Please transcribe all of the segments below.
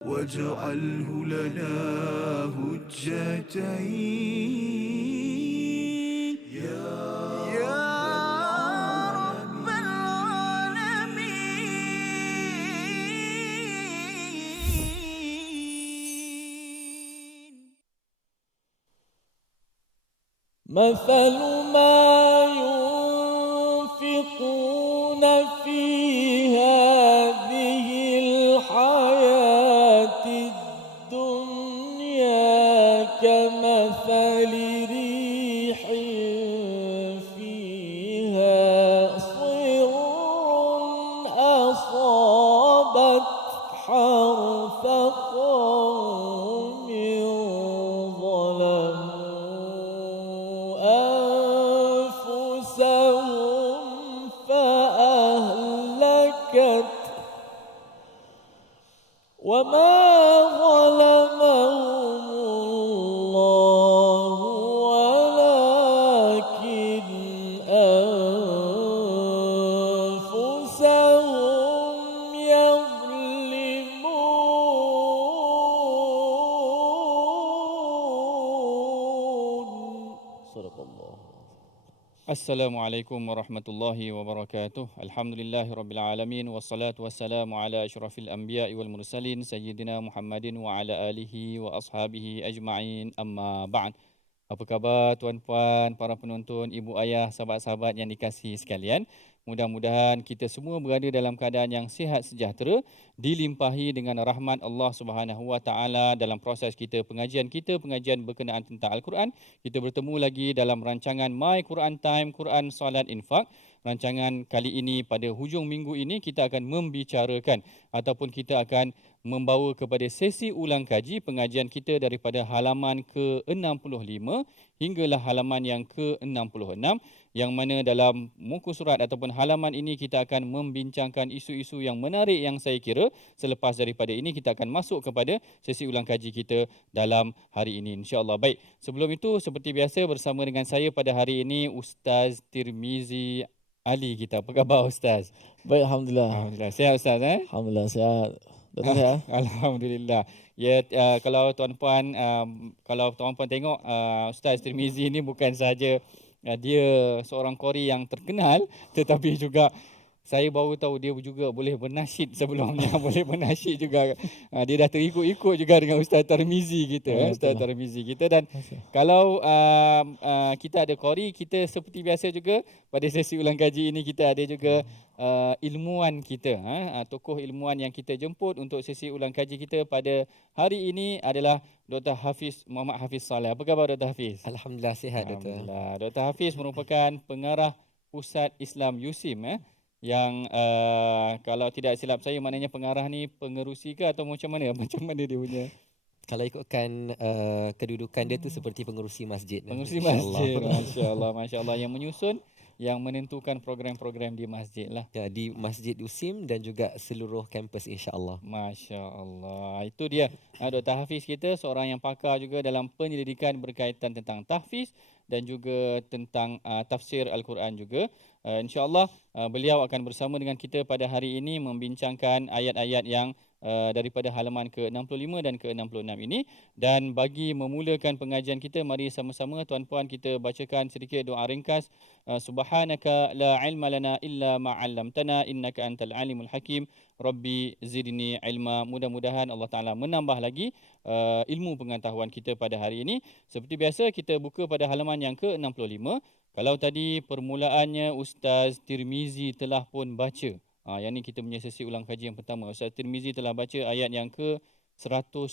واجعله لنا هجتين يا رب العالمين. مثل ما ينفقون في هذه الحياة الدنيا كمثل ريح فيها صر أصابت حرث قوم ظلموا أنفسهم فأهلكت وما ظلمهم الله ولكن أنفسهم يظلمون. صدق الله. Assalamualaikum warahmatullahi wabarakatuh. Alhamdulillahirabbil alamin wassalatu wassalamu ala asyrafil anbiya'i wal mursalin sayyidina Muhammadin wa ala alihi wa ashabihi ajma'in. Amma ba'd. Apa khabar tuan-puan, para penonton, ibu ayah, sahabat-sahabat yang dikasihi sekalian? Mudah-mudahan kita semua berada dalam keadaan yang sihat sejahtera, dilimpahi dengan rahmat Allah Subhanahu Wa Taala dalam proses pengajian berkenaan tentang Al-Quran. Kita bertemu lagi dalam rancangan My Quran Time, Quran Salat Infak. Rancangan kali ini pada hujung minggu ini kita akan membicarakan ataupun kita akan membawa kepada sesi ulang kaji pengajian kita daripada halaman ke-65 hinggalah halaman yang ke-66, yang mana dalam muka surat ataupun halaman ini kita akan membincangkan isu-isu yang menarik yang saya kira selepas daripada ini kita akan masuk kepada sesi ulang kaji kita dalam hari ini, insya-Allah. Baik, sebelum itu seperti biasa bersama dengan saya pada hari ini Ustaz Tirmizi Ali kita. Apa khabar Ustaz? Baik, Alhamdulillah. Alhamdulillah. Sihat Ustaz Alhamdulillah sihat. Betul ya? Alhamdulillah. Ya, kalau tuan-puan tengok Ustaz Tirmizi ini bukan sahaja dia seorang qori yang terkenal, tetapi juga saya baru tahu dia juga boleh bernasyid sebelumnya, boleh bernasyid juga. Dia dah terikut-ikut juga dengan Ustaz Tirmizi kita, Ustaz Tirmizi kita. Dan kalau kita ada qori, kita seperti biasa juga pada sesi ulang kaji ini kita ada juga ilmuwan kita, tokoh ilmuwan yang kita jemput untuk sesi ulang kaji kita pada hari ini adalah Dr. Hafiz Muhammad Hafiz Saleh. Apa khabar Dr. Hafiz? Alhamdulillah sihat Dr. Alhamdulillah. Dr. Hafiz merupakan pengarah Pusat Islam USIM yang kalau tidak silap saya maknanya pengarah ni pengerusi ke atau macam mana? Macam mana dia punya? Kalau ikutkan kedudukan dia tu seperti pengerusi masjid. Pengerusi masjid. Masya-Allah, masya-Allah, yang menyusun, yang menentukan program-program di masjid lah. Ya, di Masjid USIM dan juga seluruh kampus insya-Allah. Masya-Allah. Itu dia Dr. Hafiz kita, seorang yang pakar juga dalam penyelidikan berkaitan tentang tahfiz dan juga tentang tafsir Al-Quran juga. InsyaAllah beliau akan bersama dengan kita pada hari ini membincangkan ayat-ayat yang daripada halaman ke-65 dan ke-66 ini. Dan bagi memulakan pengajian kita, mari sama-sama tuan-puan kita bacakan sedikit doa ringkas. Subhanaka la ilma lana illa ma 'allamtana innaka antal alimul hakim. Rabbi zidni ilma. Mudah-mudahan Allah Taala menambah lagi ilmu pengetahuan kita pada hari ini. Seperti biasa kita buka pada halaman yang ke-65. Kalau tadi permulaannya Ustaz Tirmizi telah pun baca. Yang ni kita punya sesi ulang kaji yang pertama. Ustaz Tirmizi telah baca ayat yang ke-117.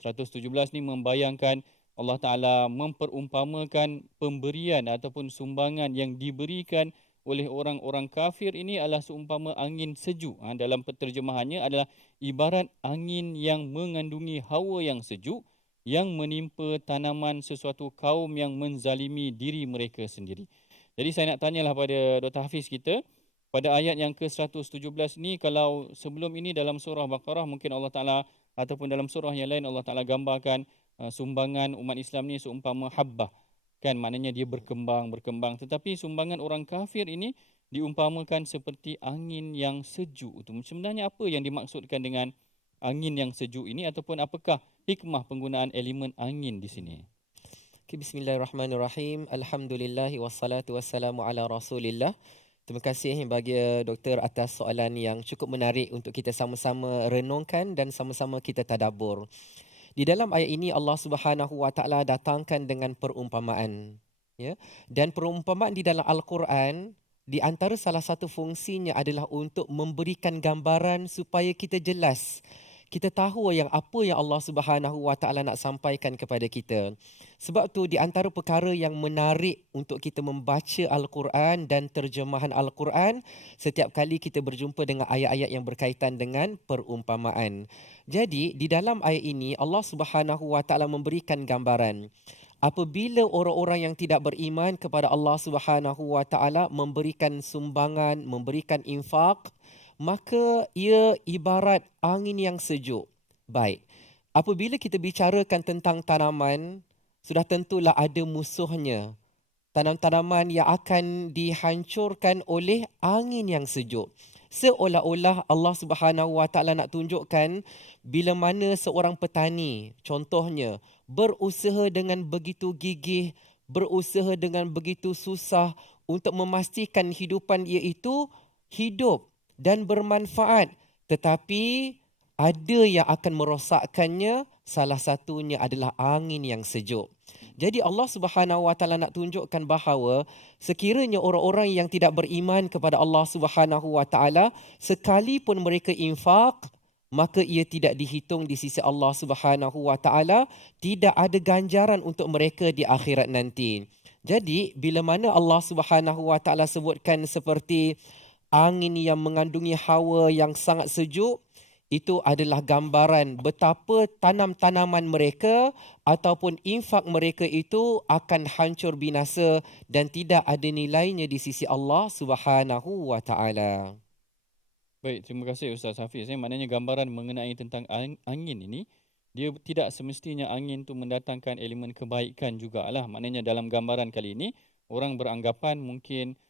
117 ni membayangkan Allah Ta'ala memperumpamakan pemberian ataupun sumbangan yang diberikan oleh orang-orang kafir ini adalah seumpama angin sejuk. Dalam penterjemahannya adalah ibarat angin yang mengandungi hawa yang sejuk yang menimpa tanaman sesuatu kaum yang menzalimi diri mereka sendiri. Jadi saya nak tanyalah pada Dr. Hafiz kita, pada ayat yang ke-117 ni, kalau sebelum ini dalam surah Baqarah mungkin Allah Ta'ala ataupun dalam surah yang lain Allah Ta'ala gambarkan sumbangan umat Islam ni seumpama habbah. Kan maknanya dia berkembang. Tetapi sumbangan orang kafir ini diumpamakan seperti angin yang sejuk. Itu sebenarnya apa yang dimaksudkan dengan angin yang sejuk ini ataupun apakah hikmah penggunaan elemen angin di sini? Okay, bismillahirrahmanirrahim. Alhamdulillahi wassalatu wassalamu ala rasulillah. Terima kasih bagi doktor atas soalan yang cukup menarik untuk kita sama-sama renungkan dan sama-sama kita tadabbur. Di dalam ayat ini Allah Subhanahu Wa Taala datangkan dengan perumpamaan, ya. Dan perumpamaan di dalam Al-Quran di antara salah satu fungsinya adalah untuk memberikan gambaran supaya kita jelas. Kita tahu apa yang Allah Subhanahu Wa Taala nak sampaikan kepada kita. Sebab tu di antara perkara yang menarik untuk kita membaca Al-Quran dan terjemahan Al-Quran, setiap kali kita berjumpa dengan ayat-ayat yang berkaitan dengan perumpamaan. Jadi di dalam ayat ini Allah Subhanahu Wa Taala memberikan gambaran. Apabila orang-orang yang tidak beriman kepada Allah Subhanahu Wa Taala memberikan sumbangan, memberikan infak, maka ia ibarat angin yang sejuk. Baik. Apabila kita bicarakan tentang tanaman, sudah tentulah ada musuhnya. Tanam-tanaman yang akan dihancurkan oleh angin yang sejuk. Seolah-olah Allah Subhanahu Wa Taala nak tunjukkan bila mana seorang petani, contohnya, berusaha dengan begitu gigih, berusaha dengan begitu susah untuk memastikan hidupan ia itu hidup dan bermanfaat, tetapi ada yang akan merosakkannya, salah satunya adalah angin yang sejuk. Jadi Allah Subhanahu Wa Taala nak tunjukkan bahawa sekiranya orang-orang yang tidak beriman kepada Allah Subhanahu Wa Taala, sekalipun mereka infak, maka ia tidak dihitung di sisi Allah Subhanahu Wa Taala, tidak ada ganjaran untuk mereka di akhirat nanti. Jadi bila mana Allah Subhanahu Wa Taala sebutkan seperti angin yang mengandungi hawa yang sangat sejuk, itu adalah gambaran betapa tanam-tanaman mereka ataupun infak mereka itu akan hancur binasa dan tidak ada nilainya di sisi Allah Subhanahu Wa Taala. Baik, terima kasih Ustaz Hafiz. Maknanya gambaran mengenai tentang angin ini, dia tidak semestinya angin itu mendatangkan elemen kebaikan jugalah. Maknanya dalam gambaran kali ini, orang beranggapan mungkin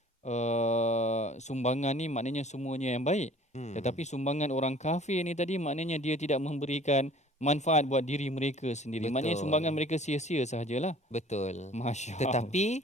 sumbangan ni maknanya semuanya yang baik. Tetapi sumbangan orang kafir ni tadi maknanya dia tidak memberikan manfaat buat diri mereka sendiri. Maknanya sumbangan mereka sia-sia sahajalah. Betul. Masya Allah. Tetapi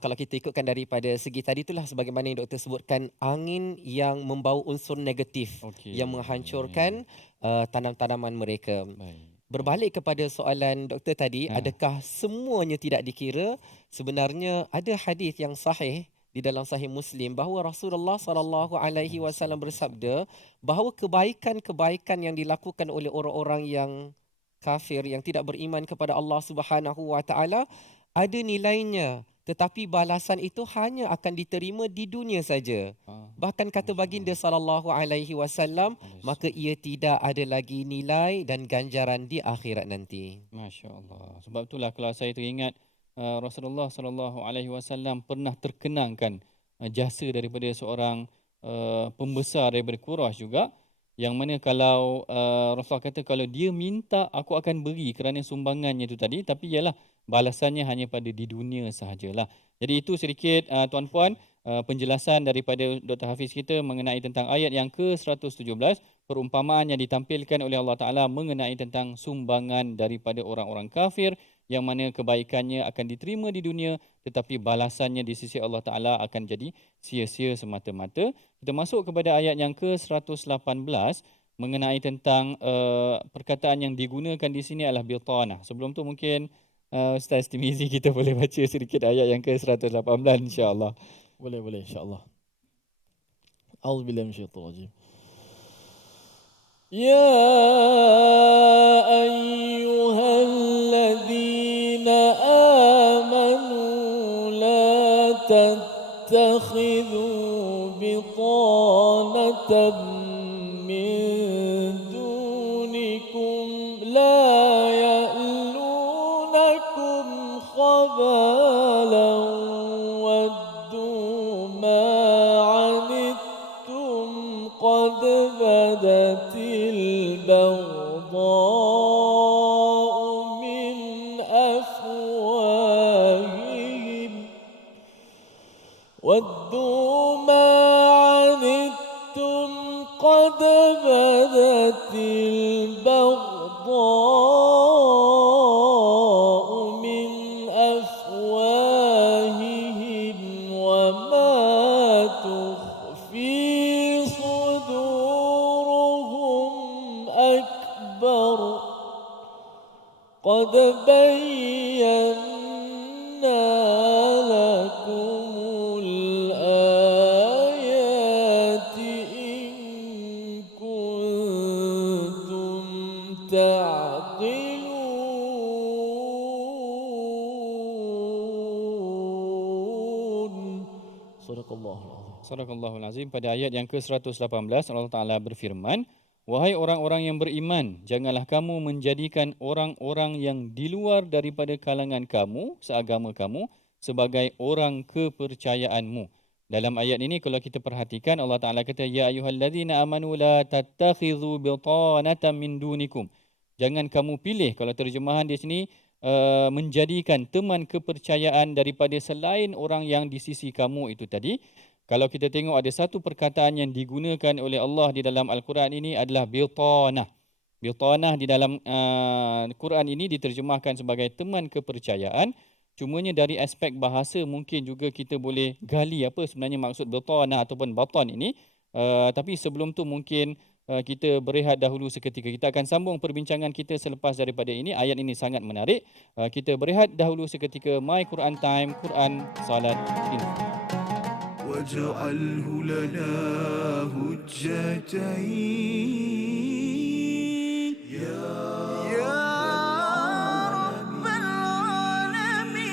kalau kita ikutkan daripada segi tadi itulah sebagaimana yang doktor sebutkan, angin yang membawa unsur negatif yang menghancurkan tanam-tanaman mereka. Baik. Berbalik kepada soalan doktor tadi, adakah semuanya tidak dikira? Sebenarnya ada hadis yang sahih di dalam Sahih Muslim bahawa Rasulullah SAW bersabda bahawa kebaikan-kebaikan yang dilakukan oleh orang-orang yang kafir, yang tidak beriman kepada Allah Subhanahu Wa Taala, ada nilainya, tetapi balasan itu hanya akan diterima di dunia saja. Bahkan kata baginda SAW, maka ia tidak ada lagi nilai dan ganjaran di akhirat nanti. Masya Allah. Sebab itulah kalau saya teringat Rasulullah SAW pernah terkenangkan jasa daripada seorang pembesar daripada Quraisy juga, yang mana kalau Rasulullah kata kalau dia minta aku akan beri kerana sumbangannya itu tadi, tapi ialah balasannya hanya pada di dunia sahajalah. Jadi itu sedikit tuan-puan penjelasan daripada Dr. Hafiz kita mengenai tentang ayat yang ke-117, perumpamaan yang ditampilkan oleh Allah Ta'ala mengenai tentang sumbangan daripada orang-orang kafir, yang mana kebaikannya akan diterima di dunia tetapi balasannya di sisi Allah Ta'ala akan jadi sia-sia semata-mata. Kita masuk kepada ayat yang ke-118 mengenai tentang perkataan yang digunakan di sini adalah bitanah. Sebelum tu mungkin Ustaz Timizi kita boleh baca sedikit ayat yang ke-118 insya-Allah. Boleh insya-Allah. A'udzubillahi minasyaitonir rajim. Ya ayyuhalladzina amanu la tattakhidhu bitanatan min dunikum la ya'lunakum khabalan waddu ma 'anittum qad badatil baghdha'u min afwahihim waddu ma 'anittum qad badatil البغضاء من أفواههم وما تخفي صدورهم أكبر قد بينا لكم الآيات إن كنتم تعقلون صدق الله العظيم. Sadaqallahul Azim. Pada ayat yang ke-118 Allah Ta'ala berfirman, wahai orang-orang yang beriman, janganlah kamu menjadikan orang-orang yang di luar daripada kalangan kamu, seagama kamu, sebagai orang kepercayaanmu. Dalam ayat ini kalau kita perhatikan Allah Ta'ala kata, ya ayyuhalladzina amanu la tattakhidhu bitanatan min dunikum. Jangan kamu pilih, kalau terjemahan di sini, menjadikan teman kepercayaan daripada selain orang yang di sisi kamu itu tadi. Kalau kita tengok ada satu perkataan yang digunakan oleh Allah di dalam Al-Quran ini adalah bitanah. Bitanah di dalam Quran ini diterjemahkan sebagai teman kepercayaan. Cumanya dari aspek bahasa mungkin juga kita boleh gali apa sebenarnya maksud bitanah ataupun batan ini. Tapi sebelum tu mungkin kita berehat dahulu seketika. Kita akan sambung perbincangan kita selepas daripada ini. Ayat ini sangat menarik. Kita berehat dahulu seketika. My Quran Time, Quran, Salat, Infak. واجعله لنا هجتين يا رب العالمين.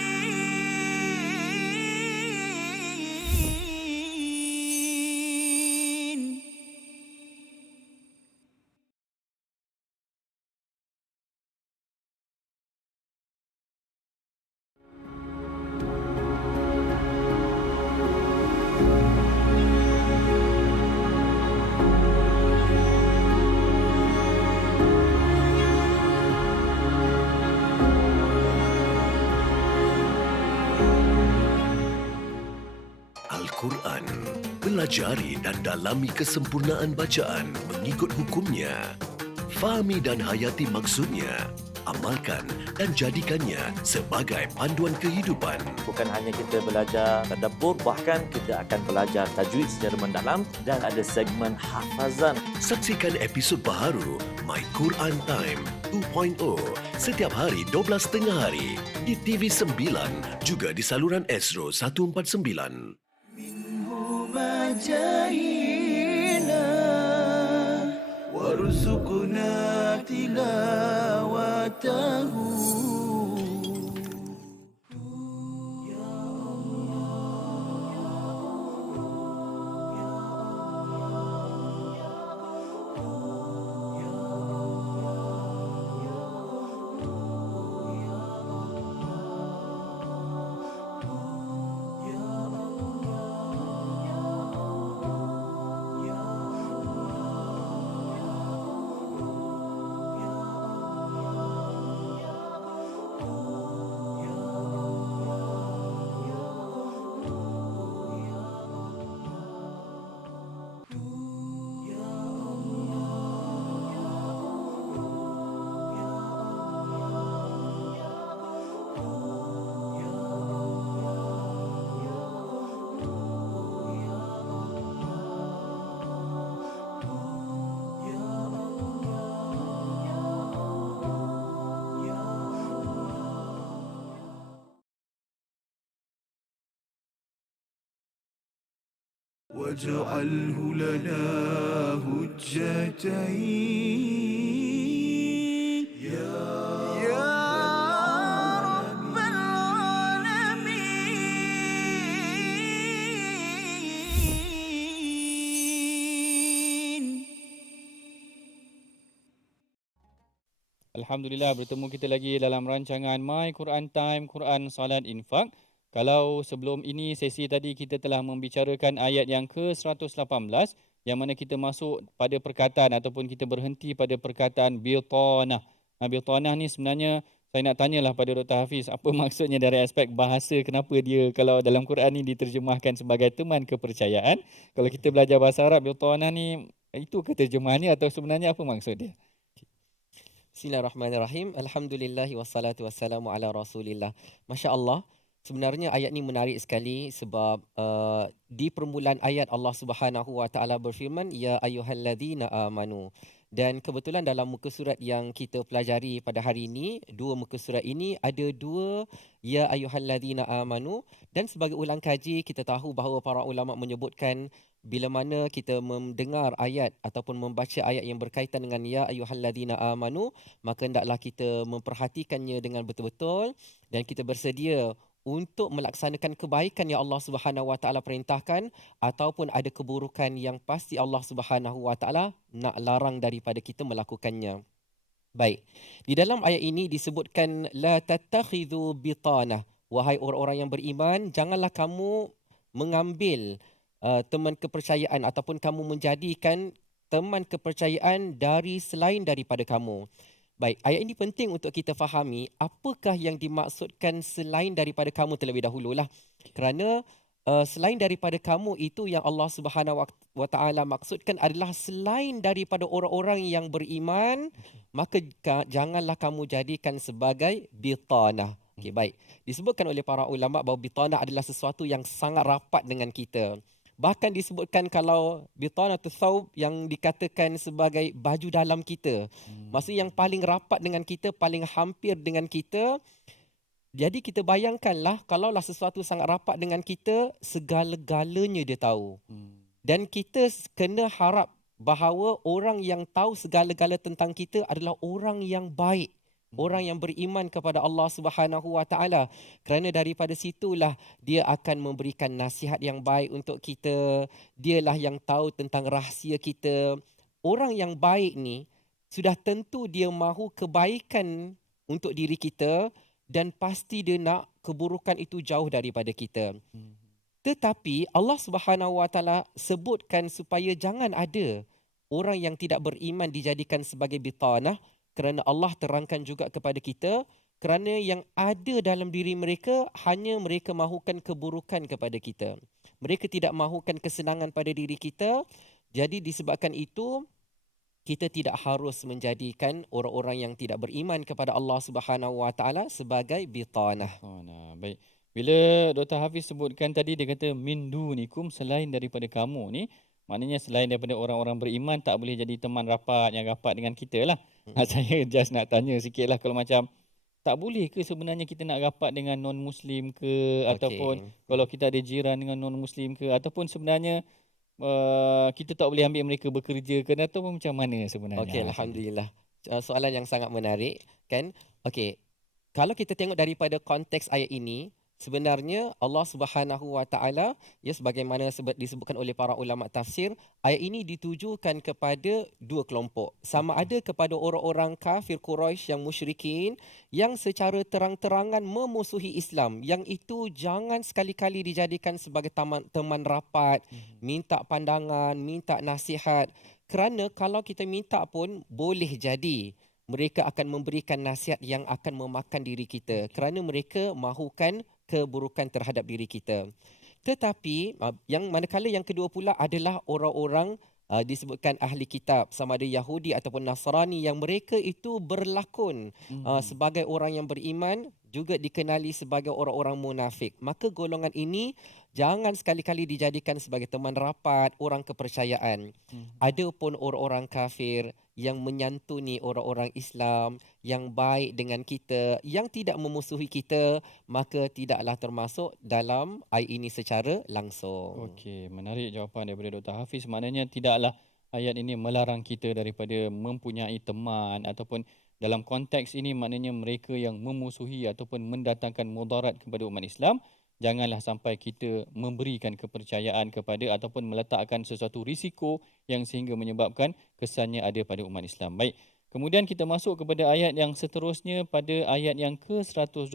Al-Quran. Pelajari dan dalami kesempurnaan bacaan mengikut hukumnya. Fahami dan hayati maksudnya. Amalkan dan jadikannya sebagai panduan kehidupan. Bukan hanya kita belajar tadabbur, bahkan kita akan belajar tajwid secara mendalam dan ada segmen hafazan. Saksikan episod baharu My Quran Time 2.0 setiap hari 12.30 hari di TV9 juga di saluran Astro 149. ما جاهنا وارزقنا تلاوته. واجعله لنا هجتين يا رب العالمين. Alhamdulillah, bertemu kita lagi dalam rancangan My Quran Time, Quran, Salat, Infak. Kalau sebelum ini sesi tadi kita telah membicarakan ayat yang ke-118 yang mana kita masuk pada perkataan ataupun kita berhenti pada perkataan bitanah. Bitanah ni sebenarnya saya nak tanyalah pada Dr. Hafiz apa maksudnya dari aspek bahasa, kenapa dia kalau dalam Quran ni diterjemahkan sebagai teman kepercayaan. Kalau kita belajar bahasa Arab, bitanah ni itu ke terjemahannya atau sebenarnya apa maksud dia? Bismillahirrahmanirrahim. Alhamdulillahi wassalatu wassalamu ala Rasulillah. Masya-Allah. Sebenarnya ayat ni menarik sekali sebab di permulaan ayat Allah Subhanahu wa taala berfirman ya ayyuhallazina amanu. Dan kebetulan dalam muka surat yang kita pelajari pada hari ini, dua muka surat ini ada dua ya ayyuhallazina amanu, dan sebagai ulang kaji kita tahu bahawa para ulama menyebutkan bila mana kita mendengar ayat ataupun membaca ayat yang berkaitan dengan ya ayyuhallazina amanu, maka hendaklah kita memperhatikannya dengan betul-betul dan kita bersedia untuk melaksanakan kebaikan yang Allah Subhanahu Wa Taala perintahkan ataupun ada keburukan yang pasti Allah Subhanahu Wa Taala nak larang daripada kita melakukannya. Baik. Di dalam ayat ini disebutkan la tattakhidhu bitana. Wahai orang-orang yang beriman, janganlah kamu mengambil teman kepercayaan ataupun kamu menjadikan teman kepercayaan dari selain daripada kamu. Baik, ayat ini penting untuk kita fahami apakah yang dimaksudkan selain daripada kamu terlebih dahululah. Kerana selain daripada kamu itu yang Allah Subhanahu wa taala maksudkan adalah selain daripada orang-orang yang beriman, maka janganlah kamu jadikan sebagai bitanah. Okey, baik. Disebutkan oleh para ulama bahawa bitanah adalah sesuatu yang sangat rapat dengan kita. Bahkan disebutkan kalau bitanatu thawb yang dikatakan sebagai baju dalam kita. Maksudnya yang paling rapat dengan kita, paling hampir dengan kita. Jadi kita bayangkanlah kalaulah sesuatu sangat rapat dengan kita, segala-galanya dia tahu. Dan kita kena harap bahawa orang yang tahu segala-gala tentang kita adalah orang yang baik. Orang yang beriman kepada Allah Subhanahu Wa Taala. Kerana daripada situlah dia akan memberikan nasihat yang baik untuk kita. Dialah yang tahu tentang rahsia kita. Orang yang baik ni sudah tentu dia mahu kebaikan untuk diri kita dan pasti dia nak keburukan itu jauh daripada kita. Tetapi Allah Subhanahu Wa Taala sebutkan supaya jangan ada orang yang tidak beriman dijadikan sebagai bitanah. Kerana Allah terangkan juga kepada kita, kerana yang ada dalam diri mereka hanya mereka mahukan keburukan kepada kita. Mereka tidak mahukan kesenangan pada diri kita. Jadi disebabkan itu kita tidak harus menjadikan orang-orang yang tidak beriman kepada Allah Subhanahu Wa Taala sebagai bitanah. Baik. Bila Dr. Hafiz sebutkan tadi dia kata min dunikum, selain daripada kamu ni, maknanya selain daripada orang-orang beriman tak boleh jadi teman rapat yang rapat dengan kita lah. Saya just nak tanya sikit lah, kalau macam tak boleh ke sebenarnya kita nak rapat dengan non-Muslim ke, ataupun kalau kita ada jiran dengan non-Muslim ke, ataupun sebenarnya kita tak boleh ambil mereka bekerja ke, ataupun macam mana sebenarnya? Okey, Alhamdulillah. Soalan yang sangat menarik kan. Okey, kalau kita tengok daripada konteks ayat ini, sebenarnya Allah Subhanahu Wa Taala, ya, sebagaimana disebutkan oleh para ulama tafsir, ayat ini ditujukan kepada dua kelompok. Sama ada kepada orang-orang kafir Quraisy yang musyrikin yang secara terang-terangan memusuhi Islam, yang itu jangan sekali-kali dijadikan sebagai teman rapat, minta pandangan, minta nasihat. Kerana kalau kita minta pun boleh jadi mereka akan memberikan nasihat yang akan memakan diri kita, kerana mereka mahukan keburukan terhadap diri kita. Tetapi yang manakala yang kedua pula adalah orang-orang disebutkan ahli kitab, sama ada Yahudi ataupun Nasrani, yang mereka itu berlakon sebagai orang yang beriman, juga dikenali sebagai orang-orang munafik. Maka golongan ini jangan sekali-kali dijadikan sebagai teman rapat, orang kepercayaan. Ada pun orang-orang kafir yang menyantuni orang-orang Islam, yang baik dengan kita, yang tidak memusuhi kita, maka tidaklah termasuk dalam ayat ini secara langsung. Okey, menarik jawapan daripada Dr. Hafiz. Maknanya tidaklah ayat ini melarang kita daripada mempunyai teman, ataupun dalam konteks ini maknanya mereka yang memusuhi ataupun mendatangkan mudarat kepada umat Islam, janganlah sampai kita memberikan kepercayaan kepada ataupun meletakkan sesuatu risiko yang sehingga menyebabkan kesannya ada pada umat Islam. Baik, kemudian kita masuk kepada ayat yang seterusnya, pada ayat yang ke-121.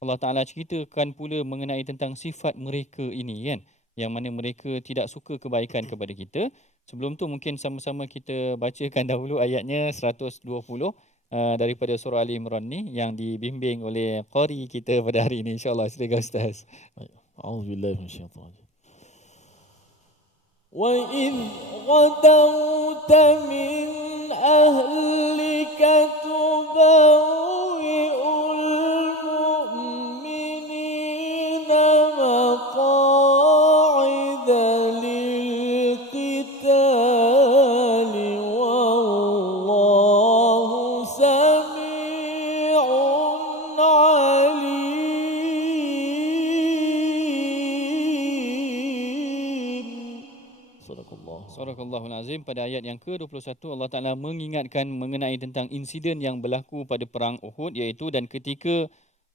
Allah Ta'ala ceritakan pula mengenai tentang sifat mereka ini kan, yang mana mereka tidak suka kebaikan kepada kita. Sebelum tu mungkin sama-sama kita bacakan dahulu ayatnya 120 daripada surah Ali Imran ni, yang dibimbing oleh qari kita pada hari ini, insya-Allah. Silakan Ustaz. A'udzubillahi minasyaitanir. Wa idh ghadawta min ahlika Astagfirullahalazim, pada ayat yang ke-21 Allah Taala mengingatkan mengenai tentang insiden yang berlaku pada perang Uhud, iaitu dan ketika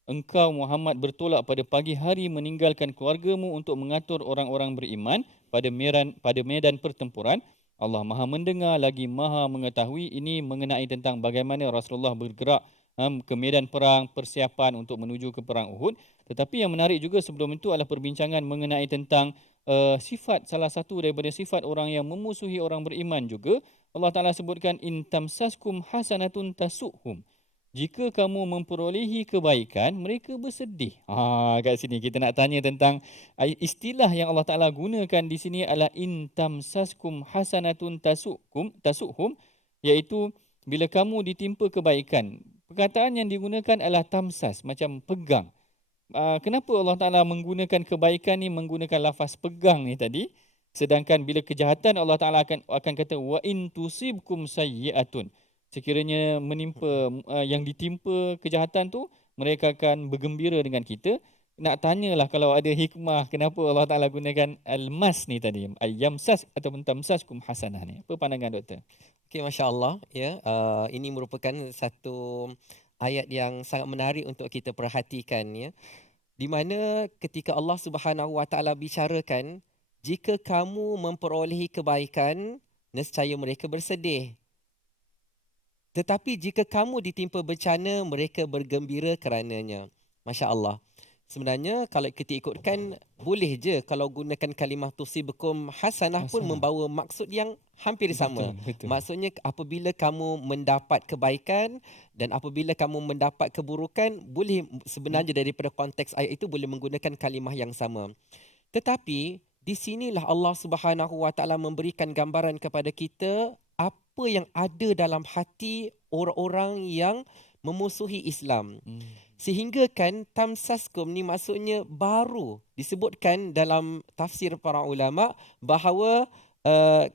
engkau Muhammad bertolak pada pagi hari meninggalkan keluargamu untuk mengatur orang-orang beriman pada medan pertempuran, Allah Maha mendengar lagi Maha mengetahui. Ini mengenai tentang bagaimana Rasulullah bergerak ke medan perang, persiapan untuk menuju ke perang Uhud. Tetapi yang menarik juga sebelum itu adalah perbincangan mengenai tentang sifat, salah satu daripada sifat orang yang memusuhi orang beriman juga. Allah Ta'ala sebutkan, in tamsaskum hasanatun tasuhum. Jika kamu memperolehi kebaikan, mereka bersedih. Kat sini kita nak tanya tentang istilah yang Allah Ta'ala gunakan di sini adalah in tamsaskum hasanatun tasuhum, iaitu bila kamu ditimpa kebaikan. Perkataan yang digunakan adalah tamsas, macam pegang. Kenapa Allah Ta'ala menggunakan kebaikan ni, menggunakan lafaz pegang ni tadi? Sedangkan bila kejahatan Allah Ta'ala akan kata wa in tusibkum sayyi'atun. Sekiranya menimpa yang ditimpa kejahatan tu, mereka akan bergembira dengan kita. Nak tanyalah kalau ada hikmah kenapa Allah Ta'ala gunakan al-mas ni tadi, ayyamsas ataupun tamsaskum hasanah ni. Apa pandangan doktor? Okey, masya-Allah ya. Ini merupakan satu ayat yang sangat menarik untuk kita perhatikan ya. Di mana ketika Allah Subhanahu Wa Taala bicarakan, jika kamu memperolehi kebaikan, nescaya mereka bersedih. Tetapi jika kamu ditimpa bencana, mereka bergembira kerananya. Masya-Allah. Sebenarnya kalau kita ikutkan, boleh je kalau gunakan kalimah tusibukum hasanah pun membawa maksud yang hampir sama. Betul. Maksudnya apabila kamu mendapat kebaikan dan apabila kamu mendapat keburukan, boleh sebenarnya daripada konteks ayat itu boleh menggunakan kalimah yang sama. Tetapi di sinilah Allah Subhanahu Wa Taala memberikan gambaran kepada kita apa yang ada dalam hati orang-orang yang memusuhi Islam. Sehingga kan tamsaskum ni maksudnya baru disebutkan dalam tafsir para ulama bahawa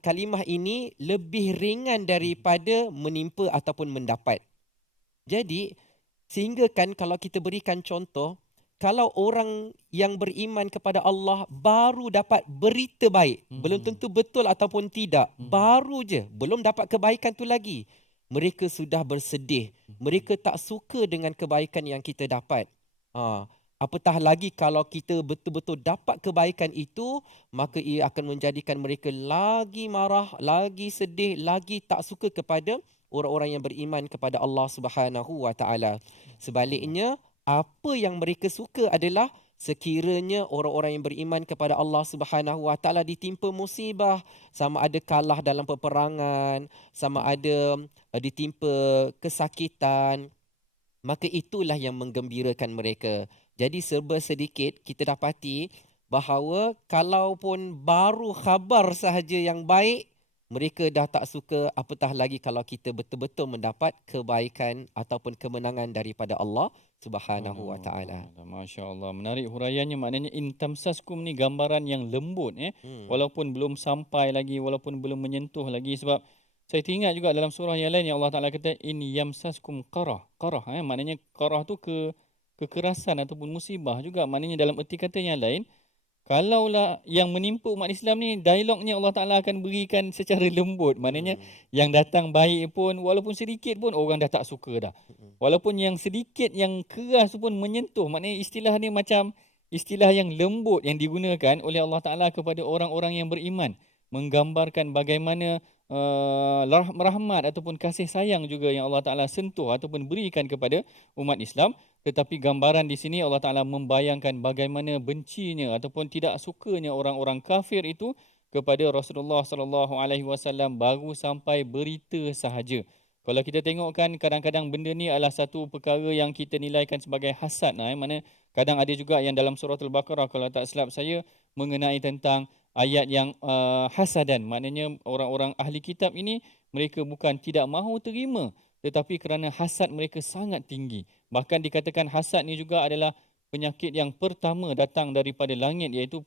kalimah ini lebih ringan daripada menimpa ataupun mendapat. Jadi sehingga kan kalau kita berikan contoh, kalau orang yang beriman kepada Allah baru dapat berita baik, belum tentu betul ataupun tidak, baru je, belum dapat kebaikan tu lagi, mereka sudah bersedih. Mereka tak suka dengan kebaikan yang kita dapat. Apatah lagi kalau kita betul-betul dapat kebaikan itu, maka ia akan menjadikan mereka lagi marah, lagi sedih, lagi tak suka kepada orang-orang yang beriman kepada Allah Subhanahu Wa Taala. Sebaliknya, apa yang mereka suka adalah sekiranya orang-orang yang beriman kepada Allah Subhanahu Wa Taala ditimpa musibah, sama ada kalah dalam peperangan, sama ada ditimpa kesakitan, maka itulah yang menggembirakan mereka. Jadi serba sedikit kita dapati bahawa kalaupun baru khabar sahaja yang baik, mereka dah tak suka, apatah lagi kalau kita betul-betul mendapat kebaikan ataupun kemenangan daripada Allah Subhanahu Wa Taala. Masya-Allah, menarik huraiannya. Maknanya in tamsaskum ni gambaran yang lembut walaupun belum sampai lagi, walaupun belum menyentuh lagi. Sebab saya teringat juga dalam surah yang lain yang Allah Taala kata in yamsaskum qarah. Maknanya qarah tu kekerasan ataupun musibah juga. Maknanya dalam erti kata yang lain, kalaulah yang menimpa umat Islam ni, dialognya Allah Ta'ala akan berikan secara lembut. Maknanya yang datang baik pun, walaupun sedikit pun orang dah tak suka dah. Walaupun yang sedikit, yang keras pun menyentuh. Maknanya istilah ni macam istilah yang lembut yang digunakan oleh Allah Ta'ala kepada orang-orang yang beriman. Menggambarkan bagaimana rahmat ataupun kasih sayang juga yang Allah Ta'ala sentuh ataupun berikan kepada umat Islam. Tetapi gambaran di sini Allah Ta'ala membayangkan bagaimana bencinya ataupun tidak sukanya orang-orang kafir itu kepada Rasulullah SAW baru sampai berita sahaja. Kalau kita tengokkan, kadang-kadang benda ni adalah satu perkara yang kita nilaikan sebagai hasad. Mana kadang ada juga yang dalam surah Al-Baqarah, kalau tak silap saya, mengenai tentang ayat yang hasadan. Maknanya orang-orang ahli kitab ini, mereka bukan tidak mahu terima, tetapi kerana hasad mereka sangat tinggi. Bahkan dikatakan hasad ni juga adalah penyakit yang pertama datang daripada langit, iaitu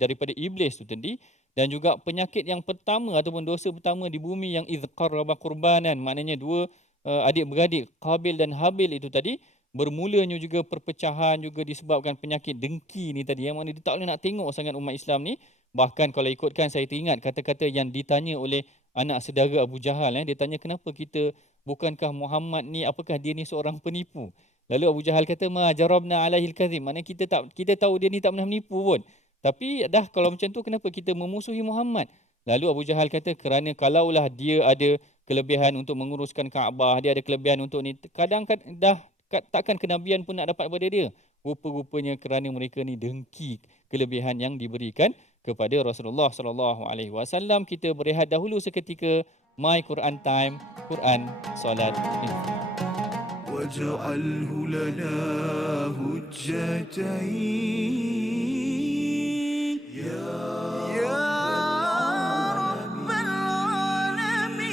daripada iblis tu tadi. Dan juga penyakit yang pertama ataupun dosa pertama di bumi yang idh qarraba qurbanan. Maknanya dua adik-beradik, Qabil dan Habil itu tadi, bermulanya juga perpecahan juga disebabkan penyakit dengki ni tadi. Yang mana dia tak boleh nak tengok sangat umat Islam ni. Bahkan kalau ikutkan, saya teringat kata-kata yang ditanya oleh anak saudara Abu Jahal. Dia tanya, kenapa kita, bukankah Muhammad ni, apakah dia ni seorang penipu? Lalu Abu Jahal kata, ma jarabna alaihil kadhib. Maknanya kita tahu dia ni tak pernah menipu pun. Tapi dah kalau macam tu, kenapa kita memusuhi Muhammad? Lalu Abu Jahal kata, kerana kalaulah dia ada kelebihan untuk menguruskan Kaabah, dia ada kelebihan untuk ni, kadang dah takkan kenabian pun nak dapat pada dia. Rupa-rupanya kerana mereka ni dengki kelebihan yang diberikan kepada Rasulullah sallallahu alaihi wasallam. Kita berehat dahulu seketika. My Quran Time, Quran, Salat, Infak. واجعله لنا هجتين يا رب العالمين.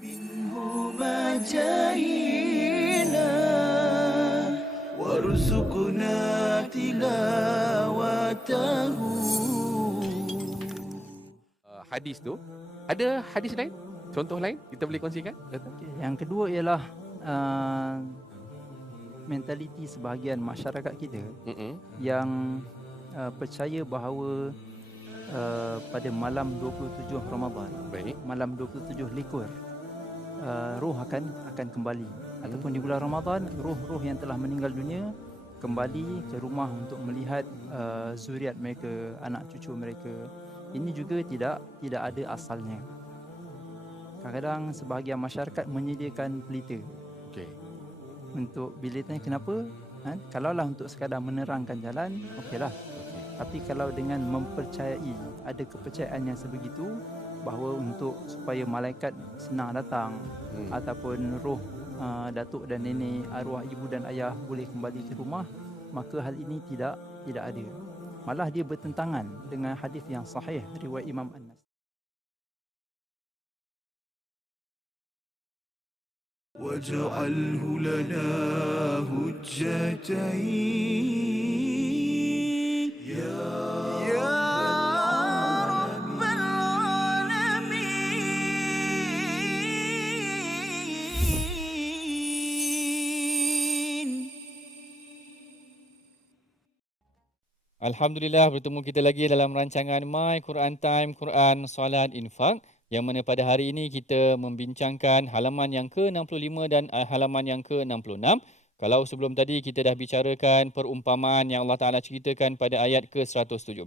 منهما جاهنا وارزقنا تلاوته. Hadis tu, ada hadis lain? Contoh lain kita boleh kongsikan? Yang kedua ialah mentaliti sebahagian masyarakat kita yang percaya bahawa pada malam 27 Ramadan, Baik. malam 27 likur, roh akan kembali. Ataupun di bulan Ramadan, roh-roh yang telah meninggal dunia kembali ke rumah untuk melihat zuriat mereka, anak cucu mereka. Ini juga tidak ada asalnya. Kadang-kadang sebahagian masyarakat menyediakan pelita. Okey. Untuk bila tanya kenapa, kalaulah untuk sekadar menerangkan jalan, okeylah. Tapi kalau dengan mempercayai, ada kepercayaan yang sebegitu bahawa untuk supaya malaikat senang datang ataupun roh datuk dan nenek, arwah ibu dan ayah boleh kembali ke rumah, maka hal ini tidak ada. Malah dia bertentangan dengan hadis yang sahih riwayat Imam An-Nasai. واجعله لنا هجتين يا رب العالمين. Alhamdulillah, bertemu kita lagi dalam rancangan My Quran Time, Quran, Salat, Infak, yang mana pada hari ini kita membincangkan halaman yang ke-65 dan halaman yang ke-66. Kalau sebelum tadi kita dah bicarakan perumpamaan yang Allah Ta'ala ceritakan pada ayat ke-117.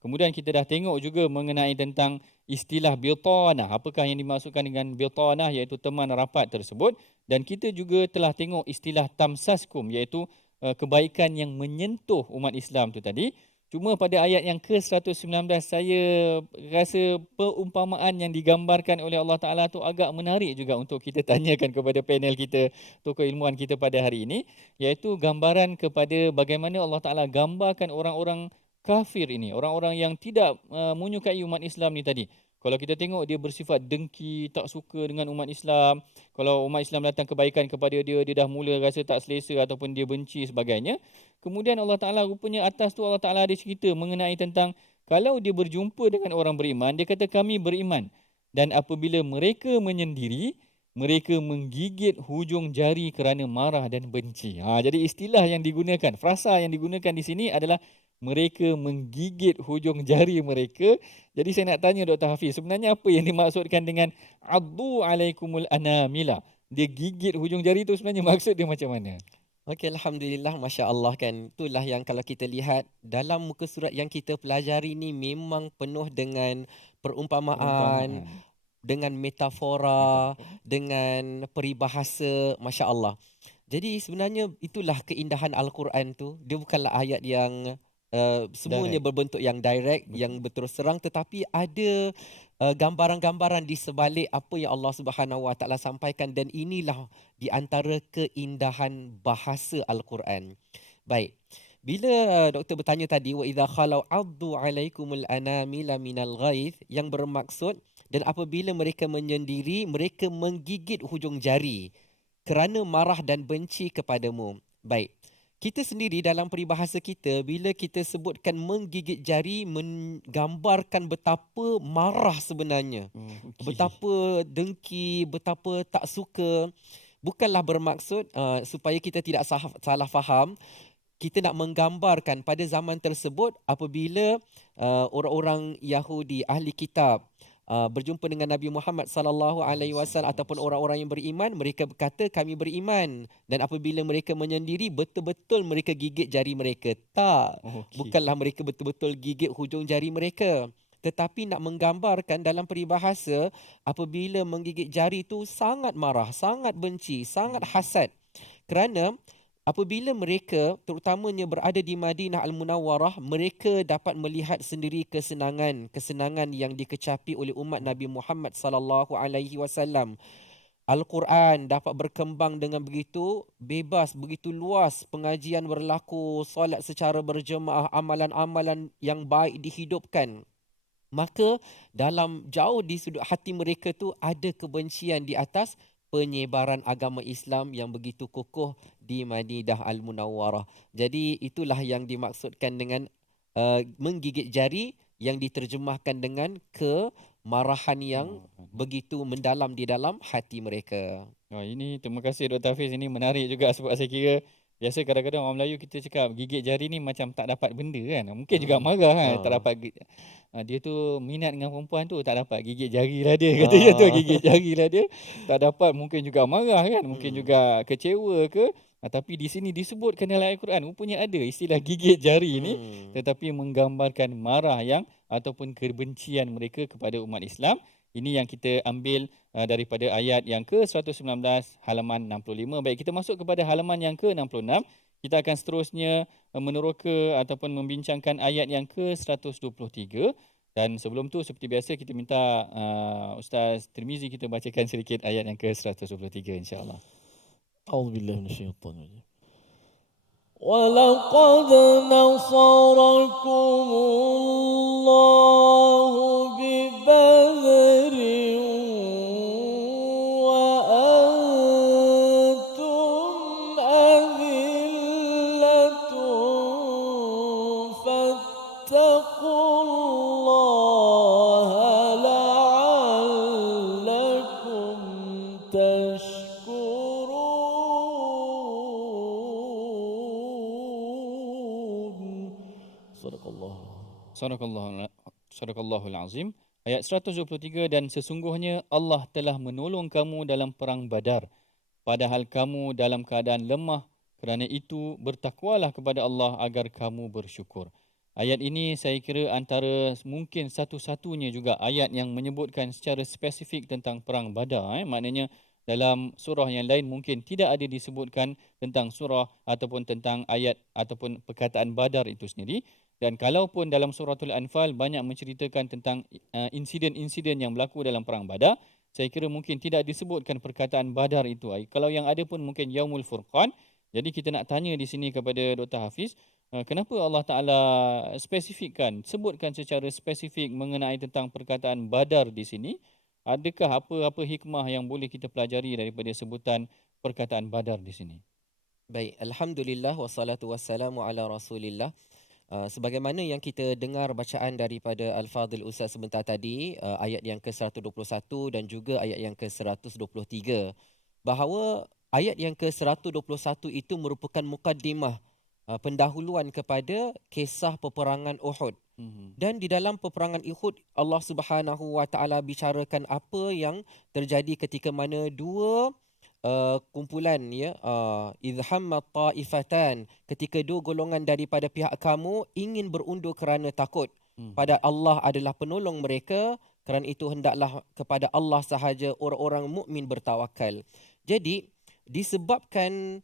Kemudian kita dah tengok juga mengenai tentang istilah biltanah. Apakah yang dimaksudkan dengan biltanah, iaitu teman rapat tersebut. Dan kita juga telah tengok istilah tamsaskum, iaitu kebaikan yang menyentuh umat Islam tu tadi. Cuma pada ayat yang ke-119 saya rasa perumpamaan yang digambarkan oleh Allah Ta'ala tu agak menarik juga untuk kita tanyakan kepada panel kita, tokoh ilmuwan kita pada hari ini, iaitu gambaran kepada bagaimana Allah Ta'ala gambarkan orang-orang kafir ini, orang-orang yang tidak menyukai umat Islam ni tadi. Kalau kita tengok dia bersifat dengki, tak suka dengan umat Islam. Kalau umat Islam datang kebaikan kepada dia, dia dah mula rasa tak selesa ataupun dia benci sebagainya. Kemudian Allah Ta'ala rupanya atas tu Allah Ta'ala ada cerita mengenai tentang kalau dia berjumpa dengan orang beriman, dia kata kami beriman. Dan apabila mereka menyendiri, mereka menggigit hujung jari kerana marah dan benci. Jadi istilah yang digunakan, frasa yang digunakan di sini adalah mereka menggigit hujung jari mereka. Jadi saya nak tanya Dr. Hafiz, sebenarnya apa yang dimaksudkan dengan addu alaikumul anamila? Dia gigit hujung jari tu sebenarnya maksud dia macam mana? Okey, alhamdulillah, masya-Allah kan. Itulah yang kalau kita lihat dalam muka surat yang kita pelajari ni memang penuh dengan perumpamaan, Perumpamaan. dengan metafora, Metafora. dengan peribahasa, masya-Allah. Jadi sebenarnya itulah keindahan Al-Quran tu. Dia bukanlah ayat yang semuanya Direct. berbentuk yang direct, Betul. yang berterus terang, tetapi ada gambaran-gambaran di sebalik apa yang Allah Subhanahu Wa Taala sampaikan, dan inilah di antara keindahan bahasa Al-Quran. Baik. Bila doktor bertanya tadi wa idza khalau addu alaikumul anamila minal ghaith, yang bermaksud dan apabila mereka menyendiri mereka menggigit hujung jari kerana marah dan benci kepadamu. Baik. Kita sendiri dalam peribahasa kita, bila kita sebutkan menggigit jari, menggambarkan betapa marah sebenarnya. Okey. Betapa dengki, betapa tak suka. Bukanlah bermaksud supaya kita tidak salah faham. Kita nak menggambarkan pada zaman tersebut apabila orang-orang Yahudi, ahli kitab, berjumpa dengan Nabi Muhammad sallallahu alaihi wasallam ataupun orang-orang yang beriman, mereka berkata kami beriman, dan apabila mereka menyendiri betul-betul mereka gigit jari mereka. Tak, Okey. bukanlah mereka betul-betul gigit hujung jari mereka, tetapi nak menggambarkan dalam peribahasa apabila menggigit jari itu sangat marah, sangat benci, sangat hasad. Kerana apabila mereka terutamanya berada di Madinah Al-Munawwarah, mereka dapat melihat sendiri kesenangan yang dikecapi oleh umat Nabi Muhammad sallallahu alaihi wasallam. Al-Quran dapat berkembang dengan begitu bebas, begitu luas, pengajian berlaku, solat secara berjemaah, amalan-amalan yang baik dihidupkan. Maka dalam jauh di sudut hati mereka tu ada kebencian di atas penyebaran agama Islam yang begitu kokoh di Madinah Al-Munawwarah. Jadi itulah yang dimaksudkan dengan menggigit jari, yang diterjemahkan dengan kemarahan yang begitu mendalam di dalam hati mereka. Ini terima kasih Dr. Hafiz, ini menarik juga sebab saya kira biasa kadang-kadang orang Melayu kita cakap gigit jari ni macam tak dapat benda kan. Mungkin juga marah kan, tak dapat dia tu minat dengan perempuan tu, tak dapat gigit jari lah dia, kata dia tu gigit jari lah dia. Tak dapat, mungkin juga marah kan, mungkin juga kecewa ke. Tapi di sini disebutkan dalam Al-Quran rupanya ada istilah gigit jari ni, tetapi menggambarkan marah yang ataupun kebencian mereka kepada umat Islam. Ini yang kita ambil daripada ayat yang ke-119 halaman 65. Baik, kita masuk kepada halaman yang ke-66. Kita akan seterusnya meneroka ataupun membincangkan ayat yang ke-123. Dan sebelum tu seperti biasa kita minta Ustaz Tirmizi kita bacakan sedikit ayat yang ke-123 insya-Allah. A'udzubillahi minasyaitonir rajim. ولقد نصركم الله ببدر وأنتم أذلة فاتقوا الله لعلكم تشكرون. Sadaqallahul Azim. Ayat 123, dan sesungguhnya Allah telah menolong kamu dalam perang Badar, padahal kamu dalam keadaan lemah. Kerana itu bertakwalah kepada Allah agar kamu bersyukur. Ayat ini saya kira antara mungkin satu-satunya juga ayat yang menyebutkan secara spesifik tentang perang Badar. Maknanya dalam surah yang lain mungkin tidak ada disebutkan tentang surah ataupun tentang ayat ataupun perkataan Badar itu sendiri. Dan kalaupun dalam suratul Anfal banyak menceritakan tentang insiden-insiden yang berlaku dalam perang Badar, saya kira mungkin tidak disebutkan perkataan Badar itu. Kalau yang ada pun mungkin Yaumul Furqan. Jadi kita nak tanya di sini kepada Dr. Hafiz, kenapa Allah Ta'ala spesifikkan, sebutkan secara spesifik mengenai tentang perkataan Badar di sini? Adakah apa-apa hikmah yang boleh kita pelajari daripada sebutan perkataan Badar di sini? Baik, alhamdulillah wassalatu wassalamu ala Rasulillah. Sebagaimana yang kita dengar bacaan daripada Al-Fadhil Ustaz sebentar tadi, ayat yang ke-121 dan juga ayat yang ke-123, bahawa ayat yang ke-121 itu merupakan mukaddimah, pendahuluan kepada kisah peperangan Uhud. Dan di dalam peperangan Uhud, Allah Subhanahu Wa Taala bicarakan apa yang terjadi ketika mana dua kumpulan ya, idh hammat ta'ifatan, ketika dua golongan daripada pihak kamu ingin berundur kerana takut pada Allah adalah penolong mereka, kerana itu hendaklah kepada Allah sahaja orang-orang mukmin bertawakal. Jadi disebabkan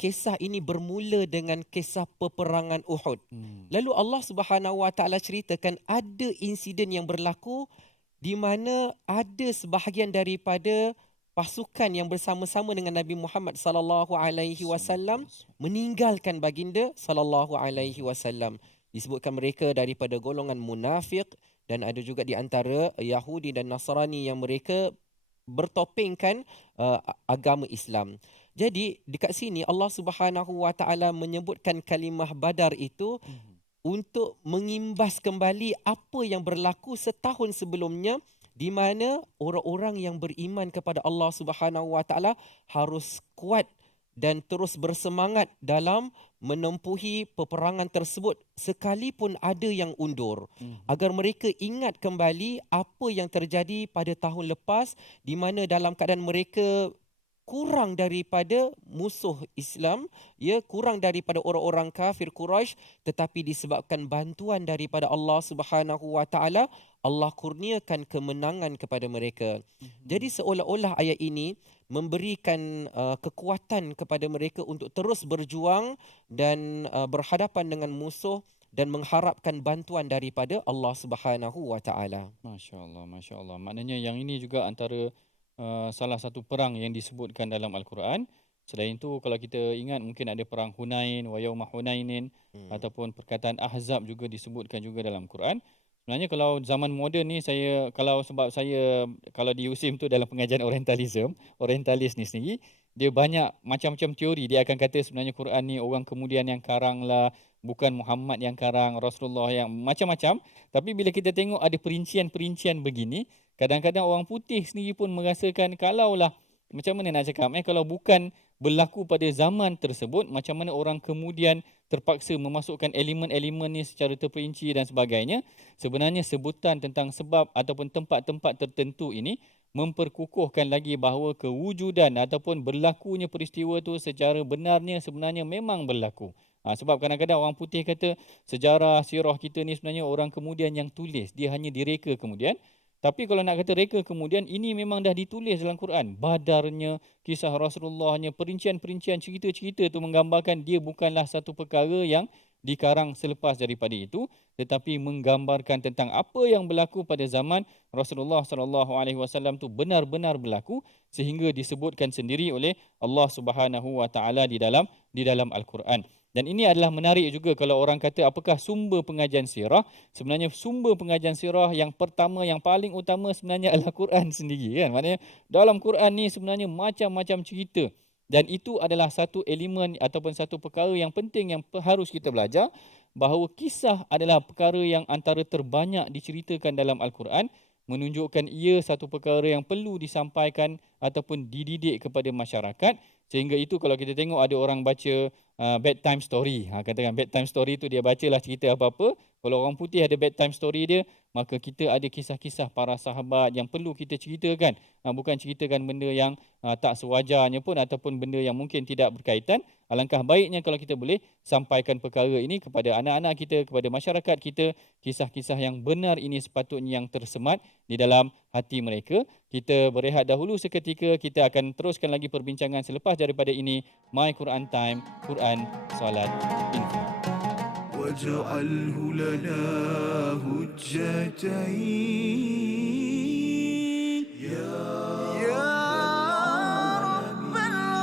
kisah ini bermula dengan kisah peperangan Uhud. Lalu Allah Subhanahu Wa Taala ceritakan ada insiden yang berlaku di mana ada sebahagian daripada pasukan yang bersama-sama dengan Nabi Muhammad sallallahu alaihi wasallam meninggalkan baginda sallallahu alaihi wasallam. Disebutkan mereka daripada golongan munafik dan ada juga di antara Yahudi dan Nasrani yang mereka bertopengkan agama Islam. Jadi dekat sini Allah Subhanahu Wa Taala menyebutkan kalimah Badar itu untuk mengimbas kembali apa yang berlaku setahun sebelumnya, di mana orang-orang yang beriman kepada Allah Subhanahu Wa Taala harus kuat dan terus bersemangat dalam menempuhi peperangan tersebut sekalipun ada yang undur, agar mereka ingat kembali apa yang terjadi pada tahun lepas, di mana dalam keadaan mereka kurang daripada musuh Islam, ya, kurang daripada orang-orang kafir Quraisy, tetapi disebabkan bantuan daripada Allah Subhanahu Wa Taala, Allah kurniakan kemenangan kepada mereka. Jadi seolah-olah ayat ini memberikan kekuatan kepada mereka untuk terus berjuang dan berhadapan dengan musuh dan mengharapkan bantuan daripada Allah Subhanahu Wa Taala. Masya-Allah, masya-Allah. Maknanya yang ini juga antara salah satu perang yang disebutkan dalam Al-Quran. Selain itu, kalau kita ingat mungkin ada perang Hunain, wa yauma Hunainin, ataupun perkataan Ahzab juga disebutkan juga dalam Quran. Sebenarnya kalau zaman moden ni kalau di USIM tu dalam pengajian orientalis ni sendiri, dia banyak macam-macam teori. Dia akan kata sebenarnya Quran ni orang kemudian yang karang lah, bukan Muhammad yang karang, Rasulullah yang macam-macam. Tapi bila kita tengok ada perincian-perincian begini, kadang-kadang orang putih sendiri pun merasakan kalaulah, macam mana nak cakap, kalau bukan berlaku pada zaman tersebut, macam mana orang kemudian terpaksa memasukkan elemen-elemen ni secara terperinci dan sebagainya. Sebenarnya sebutan tentang sebab ataupun tempat-tempat tertentu ini memperkukuhkan lagi bahawa kewujudan ataupun berlakunya peristiwa tu secara benarnya sebenarnya memang berlaku. Sebab kadang-kadang orang putih kata sejarah sirah kita ni sebenarnya orang kemudian yang tulis, dia hanya direka kemudian. Tapi kalau nak kata reka kemudian, ini memang dah ditulis dalam Quran. Badarnya, kisah Rasulullahnya, perincian-perincian cerita-cerita itu menggambarkan dia bukanlah satu perkara yang dikarang selepas daripada itu, tetapi menggambarkan tentang apa yang berlaku pada zaman Rasulullah SAW itu benar-benar berlaku, sehingga disebutkan sendiri oleh Allah Subhanahu Wa Taala di dalam Al-Quran. Dan ini adalah menarik juga kalau orang kata apakah sumber pengajian sirah. Sebenarnya sumber pengajian sirah yang pertama, yang paling utama sebenarnya adalah Quran sendiri, kan. Maknanya dalam Quran ni sebenarnya macam-macam cerita. Dan itu adalah satu elemen ataupun satu perkara yang penting yang harus kita belajar, bahawa kisah adalah perkara yang antara terbanyak diceritakan dalam Al-Quran, menunjukkan ia satu perkara yang perlu disampaikan ataupun dididik kepada masyarakat. Sehingga itu kalau kita tengok ada orang baca bedtime story, katakan bedtime story tu dia bacalah cerita apa-apa. Kalau orang putih ada bedtime story dia, maka kita ada kisah-kisah para sahabat yang perlu kita ceritakan. Bukan ceritakan benda yang tak sewajarnya pun ataupun benda yang mungkin tidak berkaitan. Alangkah baiknya kalau kita boleh sampaikan perkara ini kepada anak-anak kita, kepada masyarakat kita. Kisah-kisah yang benar ini sepatutnya yang tersemat di dalam hati mereka. Kita berehat dahulu seketika. Kita akan teruskan lagi perbincangan selepas daripada ini. My Quran Time, Quran, Salat, Info. واجعله لنا هجتين يا رب العالمين.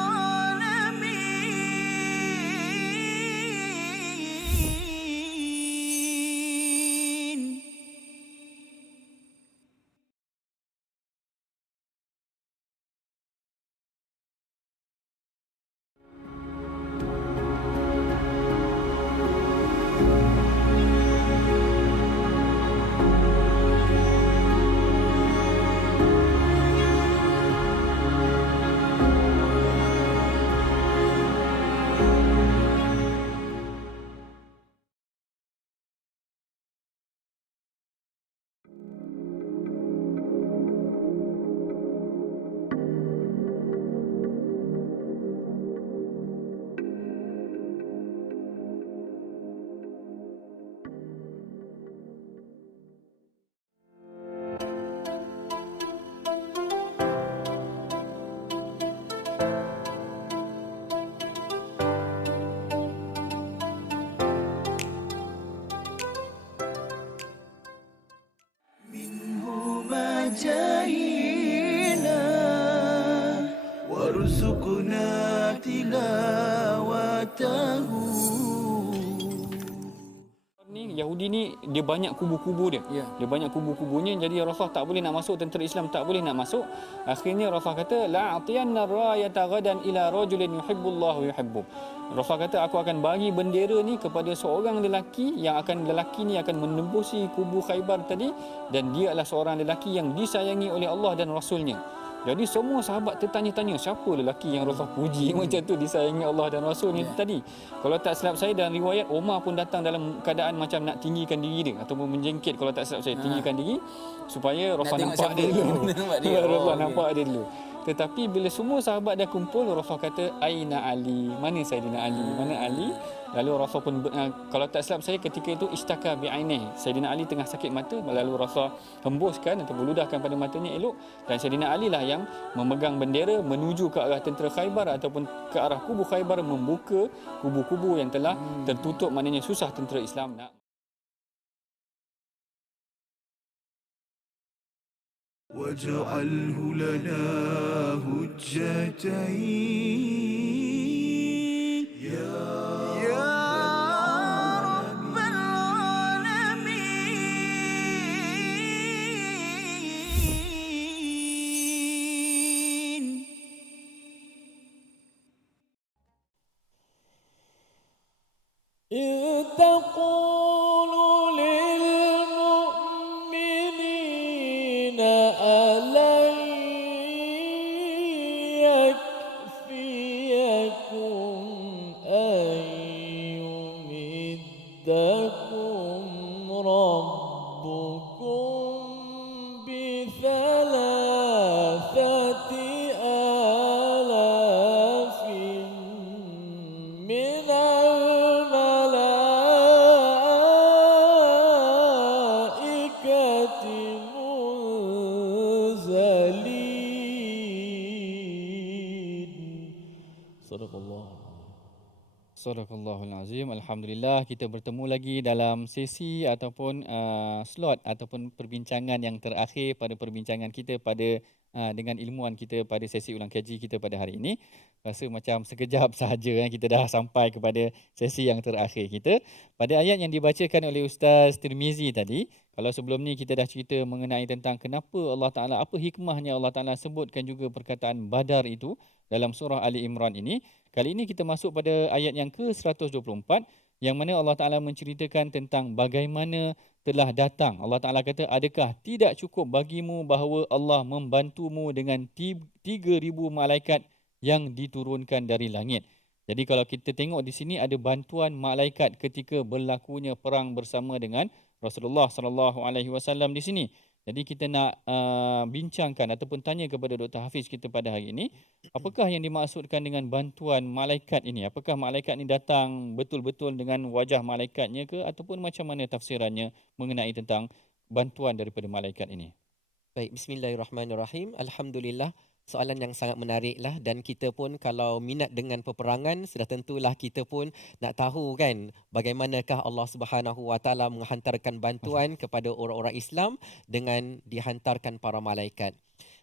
جاهينا وارزقنا تلاوته. Ni Yahudi ni dia banyak kubu-kubu dia. Dia banyak kubu-kubunya, jadi Rasulullah tak boleh nak masuk, tentera Islam tak boleh nak masuk. Akhirnya Rasulullah kata la atiyanna rayata ghadan ila rajulin yuhibbullahu yuhibbu. Rasulullah kata aku akan bagi bendera ni kepada seorang lelaki lelaki ni akan menembusi kubu Khaybar tadi, dan dia adalah seorang lelaki yang disayangi oleh Allah dan Rasulnya. Jadi semua sahabat tertanya-tanya siapa lelaki yang Rasulullah puji macam tu, disayangi Allah dan Rasulnya tadi. Kalau tak silap saya dalam riwayat, Umar pun datang dalam keadaan macam nak tinggikan diri dia ataupun menjengkit, kalau tak silap saya, tinggikan diri supaya Rasulullah nampak dia dulu. Rasulullah nampak dia dulu. Tetapi bila semua sahabat dah kumpul, Rasulullah kata Aina Ali, mana Saidina Ali, mana Ali? Lalu Rasul pun kalau tak silap saya ketika itu istaka bi'ainih, Saidina Ali tengah sakit mata, lalu Rasul hembuskan atau beludahkan pada matanya elok, dan Saidina Ali lah yang memegang bendera menuju ke arah tentera Khaybar ataupun ke arah kubu Khaybar, membuka kubu-kubu yang telah tertutup, maknanya susah tentera Islam nak. واجعله لنا هجتين يا رب العالمين. إذ تقول للمؤمنين ألن يكفيكم أن يمدكم ربكم بثلاثة آلاف من الملائكة منزلين. صدق الله. Sadaqallahul Azim. Alhamdulillah, kita bertemu lagi dalam sesi ataupun slot ataupun perbincangan yang terakhir pada perbincangan kita pada dengan ilmuwan kita pada sesi ulang kaji kita pada hari ini. Rasa macam sekejap sahaja kita dah sampai kepada sesi yang terakhir kita. Pada ayat yang dibacakan oleh Ustaz Tirmizi tadi, kalau sebelum ni kita dah cerita mengenai tentang kenapa Allah Ta'ala, apa hikmahnya Allah Ta'ala sebutkan juga perkataan Badar itu dalam surah Ali Imran ini. Kali ini kita masuk pada ayat yang ke-124 yang mana Allah Ta'ala menceritakan tentang bagaimana telah datang. Allah Ta'ala kata, adakah tidak cukup bagimu bahawa Allah membantumu dengan 3,000 malaikat yang diturunkan dari langit. Jadi kalau kita tengok di sini ada bantuan malaikat ketika berlakunya perang bersama dengan Rasulullah SAW di sini. Jadi kita nak bincangkan ataupun tanya kepada Dr. Hafiz kita pada hari ini, apakah yang dimaksudkan dengan bantuan malaikat ini? Apakah malaikat ini datang betul-betul dengan wajah malaikatnya ke, ataupun macam mana tafsirannya mengenai tentang bantuan daripada malaikat ini? Baik, bismillahirrahmanirrahim. Alhamdulillah, soalan yang sangat menarik lah, dan kita pun kalau minat dengan peperangan, sudah tentulah kita pun nak tahu kan bagaimanakah Allah Subhanahu Wa Taala menghantarkan bantuan kepada orang-orang Islam dengan dihantarkan para malaikat.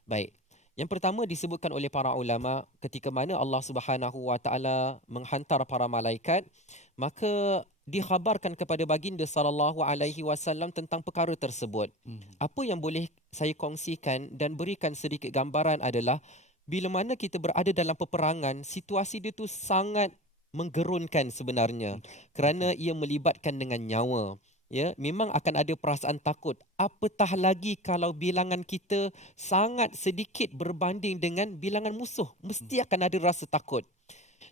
Baik. Yang pertama disebutkan oleh para ulama, ketika mana Allah Subhanahu Wa Taala menghantar para malaikat, maka dikhabarkan kepada baginda sallallahu alaihi wasallam tentang perkara tersebut. Apa yang boleh saya kongsikan dan berikan sedikit gambaran adalah bila mana kita berada dalam peperangan, situasi dia tu sangat menggerunkan sebenarnya kerana ia melibatkan dengan nyawa. Ya, memang akan ada perasaan takut. Apatah lagi kalau bilangan kita sangat sedikit berbanding dengan bilangan musuh, mesti akan ada rasa takut.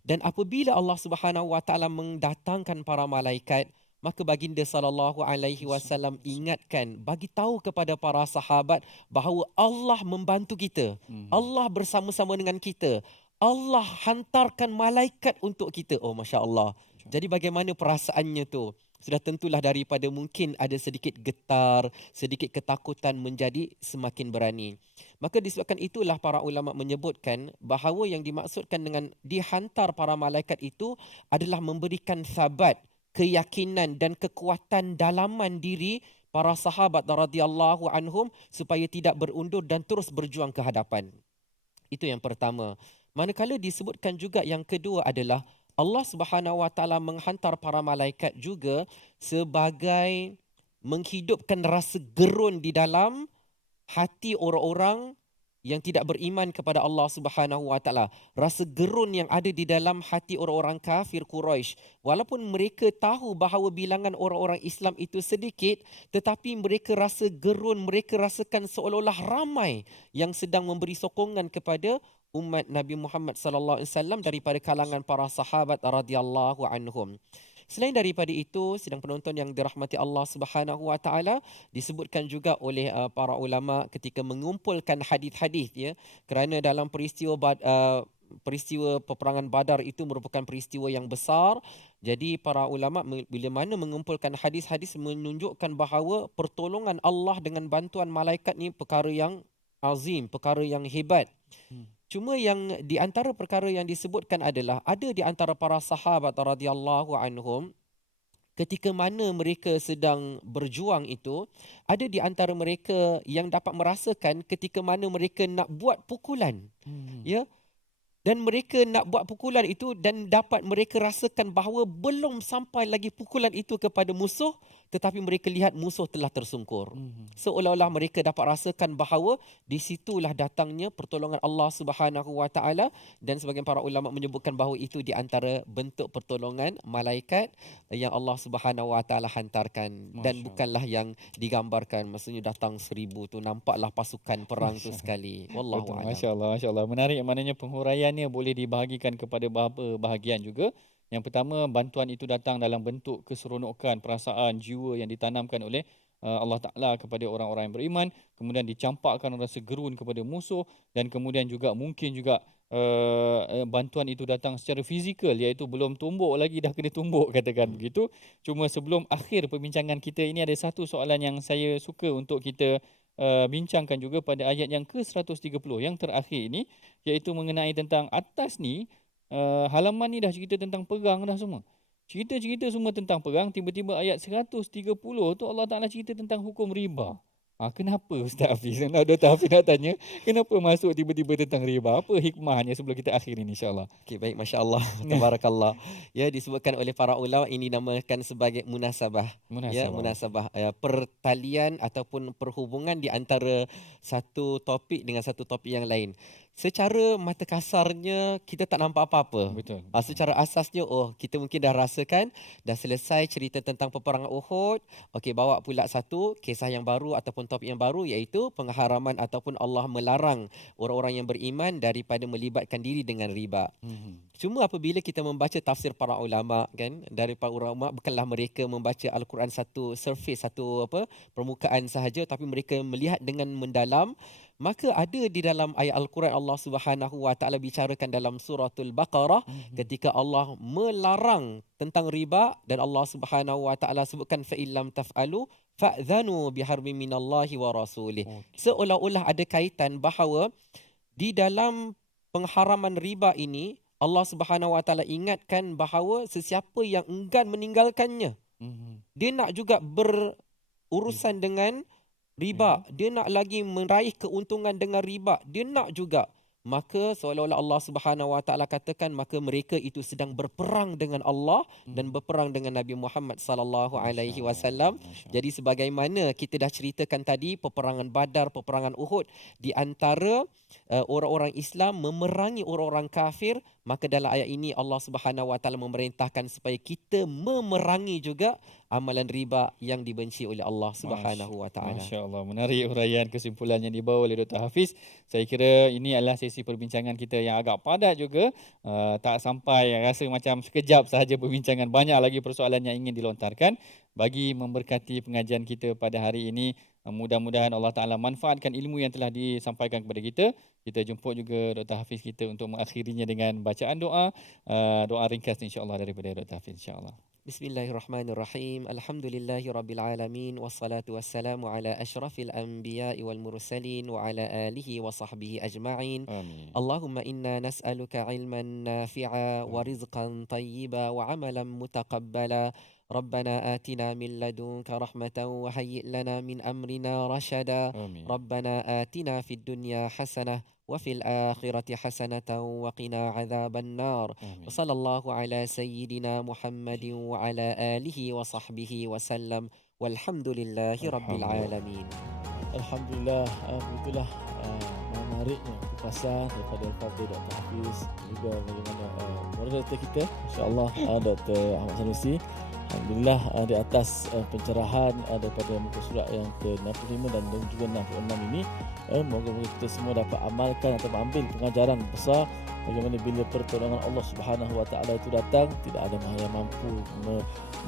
Dan apabila Allah Subhanahu Wa Taala mendatangkan para malaikat, maka baginda sallallahu alaihi wasallam ingatkan, bagi tahu kepada para sahabat bahawa Allah membantu kita. Allah bersama-sama dengan kita. Allah hantarkan malaikat untuk kita. Oh, masya-Allah. Jadi bagaimana perasaannya tu? Sudah tentulah daripada mungkin ada sedikit getar, sedikit ketakutan menjadi semakin berani. Maka disebabkan itulah para ulama menyebutkan bahawa yang dimaksudkan dengan dihantar para malaikat itu adalah memberikan sabat, keyakinan dan kekuatan dalaman diri para sahabat radhiyallahu anhum supaya tidak berundur dan terus berjuang ke hadapan. Itu yang pertama. Manakala disebutkan juga yang kedua adalah Allah Subhanahu Wa Taala menghantar para malaikat juga sebagai menghidupkan rasa gerun di dalam hati orang-orang yang tidak beriman kepada Allah Subhanahu Wa Taala. Rasa gerun yang ada di dalam hati orang-orang kafir Quraisy. Walaupun mereka tahu bahawa bilangan orang-orang Islam itu sedikit, tetapi mereka rasa gerun, mereka rasakan seolah-olah ramai yang sedang memberi sokongan kepada umat Nabi Muhammad sallallahu alaihi wasallam daripada kalangan para sahabat radhiyallahu anhum. Selain daripada itu, sidang penonton yang dirahmati Allah Subhanahu Wa Taala, disebutkan juga oleh para ulama ketika mengumpulkan hadis-hadis, ya, kerana dalam peristiwa peperangan Badar itu merupakan peristiwa yang besar. Jadi para ulama bila mana mengumpulkan hadis-hadis menunjukkan bahawa pertolongan Allah dengan bantuan malaikat ni perkara yang azim, perkara yang hebat. Cuma yang di antara perkara yang disebutkan adalah ada di antara para sahabat radhiyallahu anhum ketika mana mereka sedang berjuang itu, ada di antara mereka yang dapat merasakan ketika mana mereka nak buat pukulan. Ya. Dan mereka nak buat pukulan itu dan dapat mereka rasakan bahawa belum sampai lagi pukulan itu kepada musuh, tetapi mereka lihat musuh telah tersungkur. Seolah-olah mereka dapat rasakan bahawa di situlah datangnya pertolongan Allah Subhanahu Wa Taala, dan sebagian para ulama menyebutkan bahawa itu di antara bentuk pertolongan malaikat yang Allah Subhanahu Wa Taala hantarkan, dan bukanlah yang digambarkan, maksudnya datang 1000 tu nampaklah pasukan perang tu sekali. Wallahu a'lam. Masya-Allah, masya-Allah. Menarik, maknanya penghuraiannya boleh dibahagikan kepada beberapa bahagian juga. Yang pertama, bantuan itu datang dalam bentuk keseronokan, perasaan, jiwa yang ditanamkan oleh Allah Ta'ala kepada orang-orang yang beriman. Kemudian dicampakkan rasa gerun kepada musuh, dan kemudian juga mungkin juga bantuan itu datang secara fizikal, iaitu belum tumbuk lagi dah kena tumbuk, katakan begitu. Cuma sebelum akhir perbincangan kita ini, ada satu soalan yang saya suka untuk kita bincangkan juga pada ayat yang ke-130 yang terakhir ini, iaitu mengenai tentang atas ni. Halaman ni dah cerita tentang perang dah semua. Cerita-cerita semua tentang perang, tiba-tiba ayat 130 tu Allah Ta'ala cerita tentang hukum riba. Kenapa Ustaz Hafiz? Dr. Hafiz nak tanya, kenapa masuk tiba-tiba tentang riba? Apa hikmahnya sebelum kita akhiri ni, insya-Allah? Okey, baik, masya-Allah. Tabarakallah. Ya, disebutkan oleh para ulama ini dinamakan sebagai munasabah. Ya, munasabah. Pertalian ataupun perhubungan di antara satu topik dengan satu topik yang lain. Secara mata kasarnya kita tak nampak apa-apa. Betul. Secara asasnya, kita mungkin dah rasakan, dah selesai cerita tentang peperangan Uhud. Okey, bawa pula satu kisah yang baru ataupun topik yang baru, iaitu pengharaman ataupun Allah melarang orang-orang yang beriman daripada melibatkan diri dengan riba. Cuma apabila kita membaca tafsir para ulama, kan, dari para ulama, bukanlah mereka membaca Al-Quran satu surface, satu permukaan sahaja, tapi mereka melihat dengan mendalam. Maka ada di dalam ayat Al-Quran Allah Subhanahu Wa Taala bicarakan dalam suratul Baqarah ketika Allah melarang tentang riba, dan Allah Subhanahu Wa Taala sebutkan fa illam taf'alu fa'dhanu biharbin minallahi wa rasulih. Seolah-olah ada kaitan bahawa di dalam pengharaman riba ini Allah Subhanahu Wa Taala ingatkan bahawa sesiapa yang enggan meninggalkannya, dia nak juga berurusan dengan riba, dia nak lagi meraih keuntungan dengan riba, dia nak juga, maka seolah-olah Allah Subhanahu Wa Taala katakan maka mereka itu sedang berperang dengan Allah dan berperang dengan Nabi Muhammad sallallahu alaihi wasallam. Jadi sebagaimana kita dah ceritakan tadi, peperangan Badar, peperangan Uhud, di antara orang-orang Islam memerangi orang-orang kafir, maka dalam ayat ini Allah Subhanahu Wa Taala memerintahkan supaya kita memerangi juga amalan riba yang dibenci oleh Allah Subhanahu Wa Taala. Masya-Allah, menarik huraian kesimpulan yang dibawa oleh Dr. Hafiz. Saya kira ini adalah sesi perbincangan kita yang agak padat juga. Tak sampai, rasa macam sekejap sahaja perbincangan, banyak lagi persoalan yang ingin dilontarkan. Bagi memberkati pengajian kita pada hari ini, mudah-mudahan Allah Ta'ala manfaatkan ilmu yang telah disampaikan kepada kita. Kita jemput juga Dr. Hafiz kita untuk mengakhirinya dengan bacaan doa. Doa ringkas insya-Allah daripada Dr. Hafiz, insya-Allah. Bismillahirrahmanirrahim. Alhamdulillahirabbil alamin, wassalatu wassalamu ala asyrafil anbiya'i wal mursalin wa ala alihi wa sahbihi ajma'in. Amin. Allahumma inna nas'aluka ilman nafi'a wa rizqan tayyiba wa amalan mutaqabbala. ربنا آتنا من لدنك رحمة وهيئ لنا من أمرنا رشدا Amin. ربنا آتنا في الدنيا حسنة وفي الآخرة حسنة وقنا عذاب النار Amin. وصلى الله على سيدنا محمد وعلى آله وصحبه وسلم والحمد لله رب العالمين. Alhamdulillah, begitulah menariknya kupasan daripada Al-Fadhil Dr. Hafiz, juga bagaimana moderator kita, insya-Allah Dr. Ahmad Sanusi. Alhamdulillah di atas pencerahan daripada muka surat yang ke-65 dan juga 66 ini, moga-moga kita semua dapat amalkan atau mengambil pengajaran besar bagaimana bila pertolongan Allah Subhanahu Wa Taala itu datang, tidak ada yang mampu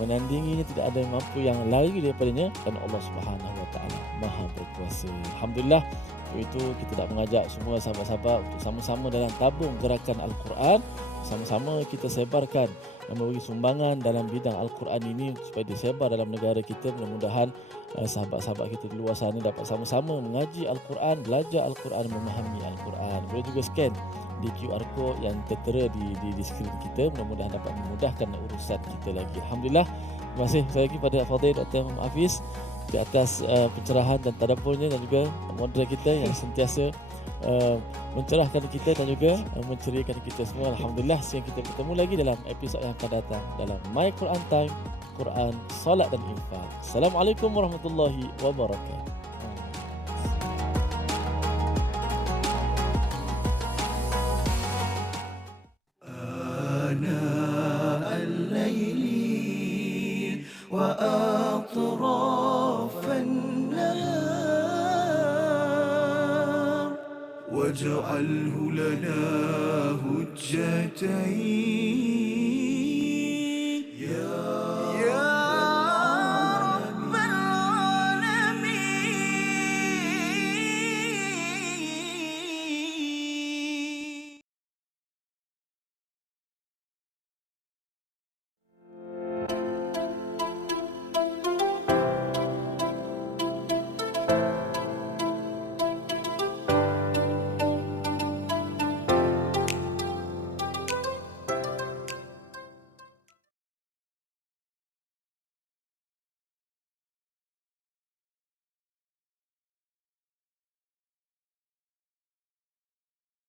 menandinginya, tidak ada yang mampu yang lari daripadanya, dan Allah Subhanahu Wa Taala Maha berkuasa. Alhamdulillah. Itu kita nak mengajak semua sahabat-sahabat untuk sama-sama dalam tabung gerakan Al-Quran, sama-sama kita sebarkan dan memberi sumbangan dalam bidang Al-Quran ini supaya disebar dalam negara kita. Mudah-mudahan sahabat-sahabat kita di luar sana dapat sama-sama mengaji Al-Quran, belajar Al-Quran, memahami Al-Quran. Boleh juga scan di QR code yang tertera di skrin kita. Mudah-mudahan dapat memudahkan urusan kita lagi. Alhamdulillah. Terima kasih sekali lagi pada Fadhil Dr. Hafiz di atas pencerahan dan tadaburnya, dan juga moderator kita yang sentiasa mencerahkan kita dan juga menceriakan kita semua. Alhamdulillah, sehingga kita bertemu lagi dalam episod yang akan datang dalam My Quran Time, Quran, Salat dan Infak. Assalamualaikum warahmatullahi wabarakatuh. آناء الليل وأطراف النهار واجعله لنا هجتين